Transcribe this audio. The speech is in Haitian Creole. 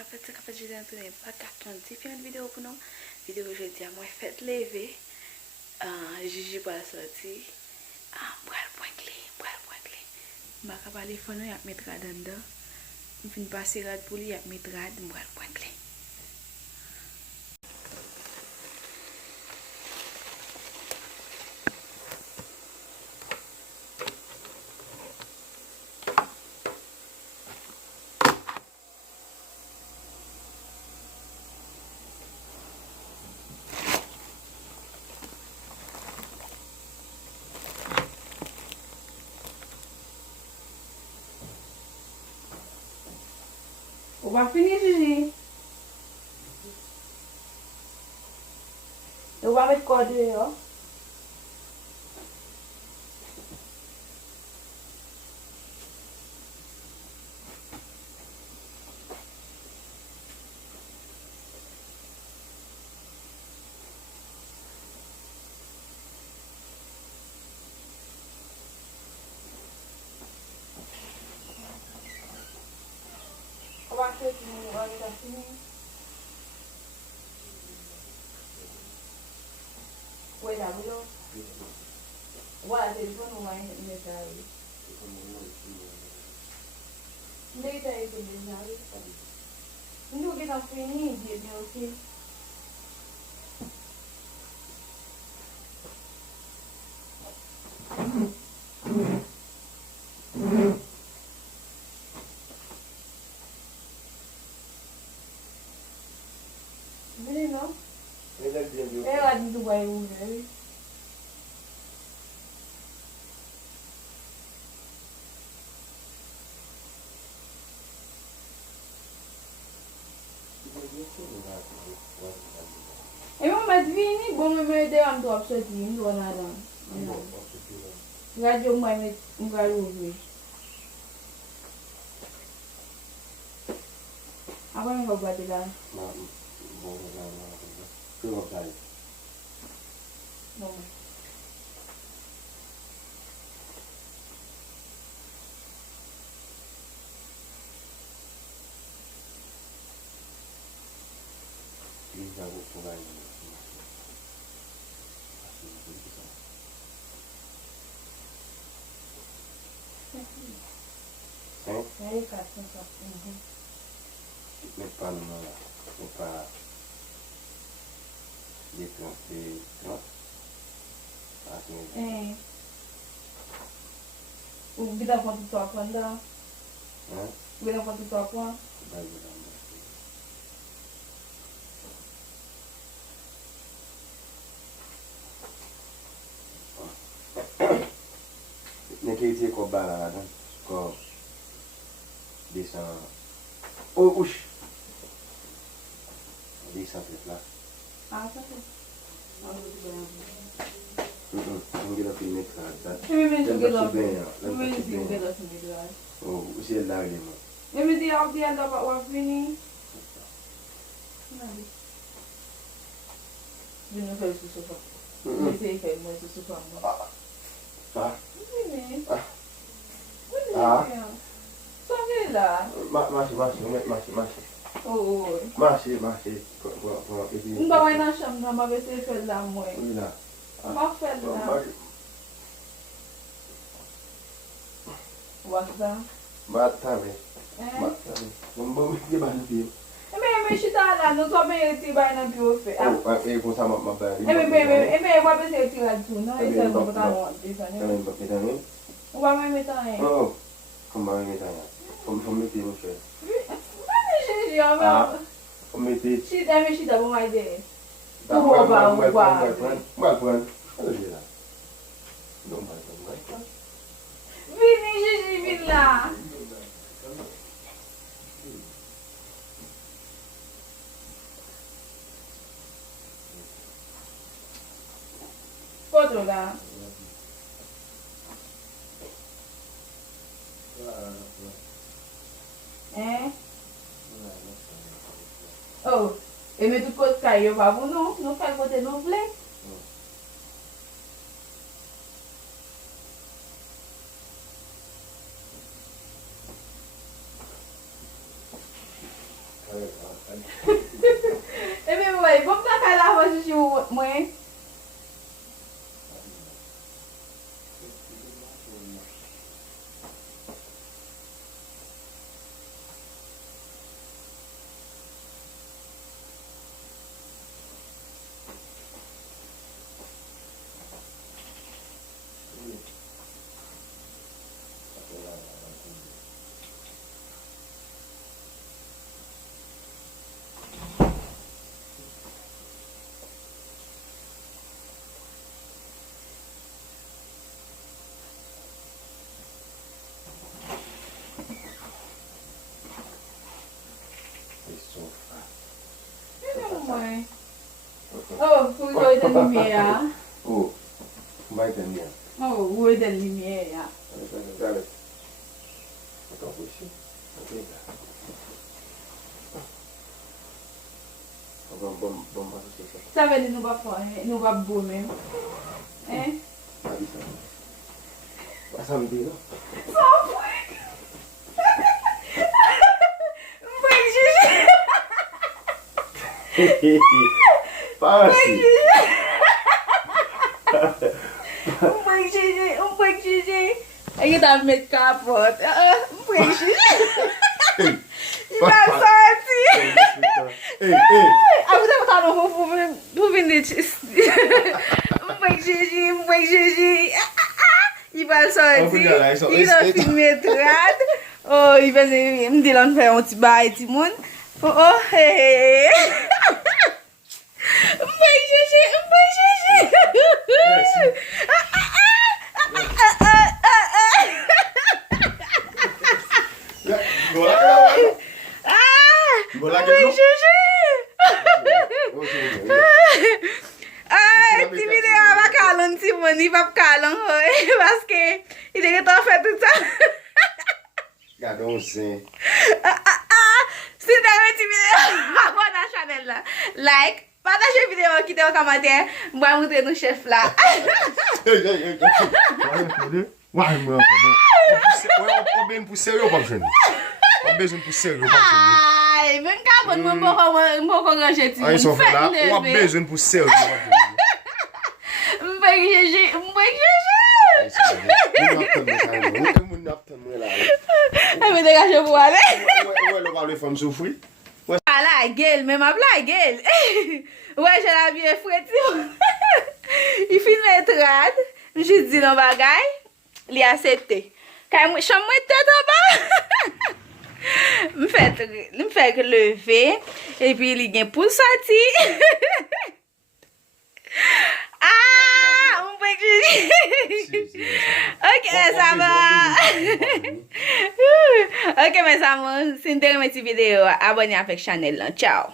kapet je viens tourner pas carton différentes vidéos pour nous. Vidéo aujourd'hui à moi fait lever. Gigi pas sorti. Bral point clé. M'a ka parler fon y a mettre dedans. On fin passer rad pour lui y a mettre rad bral point clé. On va finir, Gigi. On va mettre quoi dehors? On va faire tout, on va finir. Oui, là, boulot. Voilà, téléphone, on va mettre ça. Mais t'as été déjà. Nous qui avons fini, bien aussi. Venez, non? Elle a dit tout va ouvrir. E mwen met vini, bon mwen mwen de am do ap soti, mwen do nan dan. Radyo mwen met mwen gwa ouvri. Akon mwen gwa bati la? Bon, que vous avez? Non. Ils ont trouvé. Aí, cara, só. Mais pas non là. Faut pas les 30. É. O vida quanto toca anda? O vida quanto toca? Naquele com barata, com dessa. Oh, ush! Dessa lá. Ah, tá bom. Non glielo filmi carta. E mi metto che lo bene. Oh, usi le lacrime. e mi dia al dia dopo va finì. Io non fai su sopra. Mi sei fermo su sopra. Ah. Vedi? Ah. Sono là. Massi. Oh. Massi. Non vai nascere, non ma avete fatto la mue. Là. Ma fella. Guarda. Battami. Non vuoi che vai più. E me ci sta non so me ti vai na più fe. E cosa ma bene. E me va per ti la giù, no? E se non potamo di fare. Non Va me mettere. Oh. Come mi dai? Come ti lo fai? Come ti? Ci dai ci da buona idea. Guarda. Non vai. Vieni Gigi, vieni là. Foto là. Oh, e me tu pot caio va non fai pote non vle. E men mwen, pou mwen ka la fwa chichi mwen? Mwen. Oh, pou yo eten lumiye ya. Oh, mwen eten ya. Oh, ou eten lumiye ya. Dale. Akan pou isi. Bom basi se sa. Sa ve di nou va fwa, nou va bo men. Eh? Adi sa. Basan di la. Sa mwen. Mwen jeje. Pasi. Mwen jeje. E ki ta met kapot. Mwen jeje. I va sorti. A vous avez pas pour venir. Mwen jeje. Il va sortir. Il va filmer trad. Oh, il va me dire on fait un petit bail tout le monde. Oh, hey. Mwen jeje. Ti video va kalon ti moun, i va kalon hoy, paske i deke to fè tout sa. Gade on sen. Si te ame ti video, abon nan chanel la. Like, partaje video, kite yo komante, mwen moutre nou chef la. Ou ben pou seryo pap jeni. Ou bezon pou seryo pap jeni. Ay, men kabon mwen kon raje ti moun. Ay, so fè la, ou bezon pou seryo pap jeni. Mwen jeje. Moun napten mwen la. Mwen dekache pou ale. Ou lo pale fòm soufri? A la gel, men map la gel. Ouè, jè la biye fweti. I filme trad. Mwen jis di nan bagay. Li asepte. Kaya mwen chan mwen tèt an ba. Mwen fèk leve. E pi li gen pou soti. Mwen fèk jisi. Ok, sa mwen. Ok, men sa mwen. Si n te reme ti video, abonye an fèk chanel lan. Ciao.